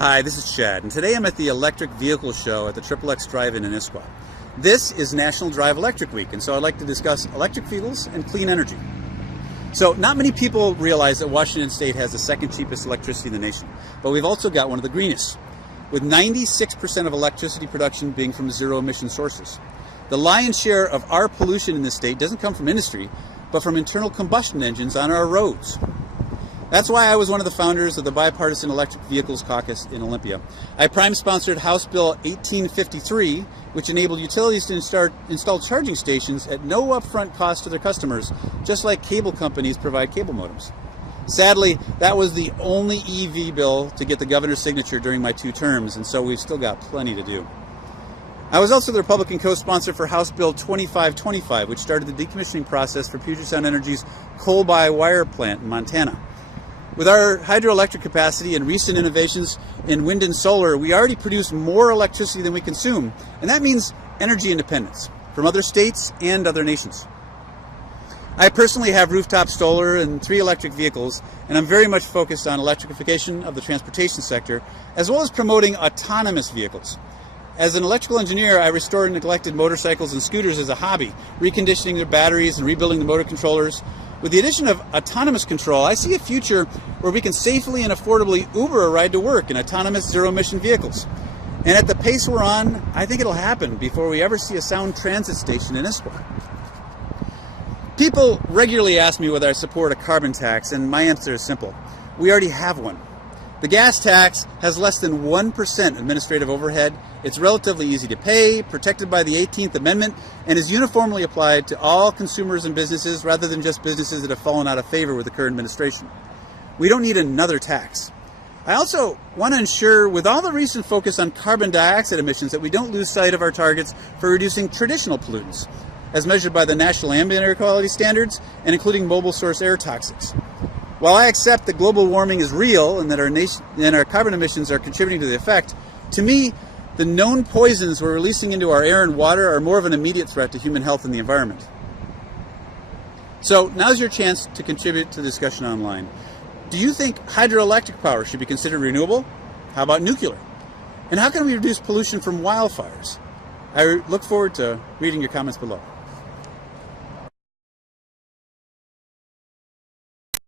Hi, this is Chad, and today I'm at the Electric Vehicle Show at the XXX Drive-in in Issaquah. This is National Drive Electric Week, and so I'd like to discuss electric vehicles and clean energy. So, not many people realize that Washington State has the second cheapest electricity in the nation, but we've also got one of the greenest, with 96% of electricity production being from zero-emission sources. The lion's share of our pollution in this state doesn't come from industry, but from internal combustion engines on our roads. That's why I was one of the founders of the Bipartisan Electric Vehicles Caucus in Olympia. I prime-sponsored House Bill 1853, which enabled utilities to install charging stations at no upfront cost to their customers, just like cable companies provide cable modems. Sadly, that was the only EV bill to get the governor's signature during my 2 terms, and so we've still got plenty to do. I was also the Republican co-sponsor for House Bill 2525, which started the decommissioning process for Puget Sound Energy's coal-by-wire plant in Montana. With our hydroelectric capacity and recent innovations in wind and solar, we already produce more electricity than we consume, and that means energy independence from other states and other nations. I personally have rooftop solar and 3 electric vehicles, and I'm very much focused on electrification of the transportation sector, as well as promoting autonomous vehicles. As an electrical engineer, I restore neglected motorcycles and scooters as a hobby, reconditioning their batteries and rebuilding the motor controllers. With the addition of autonomous control, I see a future where we can safely and affordably Uber a ride to work in autonomous zero-emission vehicles. And at the pace we're on, I think it'll happen before we ever see a sound transit station in Issaquah. People regularly ask me whether I support a carbon tax, and my answer is simple. We already have one. The gas tax has less than 1% administrative overhead. It's relatively easy to pay, protected by the 18th Amendment, and is uniformly applied to all consumers and businesses rather than just businesses that have fallen out of favor with the current administration. We don't need another tax. I also want to ensure, with all the recent focus on carbon dioxide emissions, that we don't lose sight of our targets for reducing traditional pollutants, as measured by the National Ambient Air Quality Standards and including mobile source air toxics. While I accept that global warming is real and that our carbon emissions are contributing to the effect, to me, the known poisons we're releasing into our air and water are more of an immediate threat to human health and the environment. So now's your chance to contribute to the discussion online. Do you think hydroelectric power should be considered renewable? How about nuclear? And how can we reduce pollution from wildfires? I look forward to reading your comments below.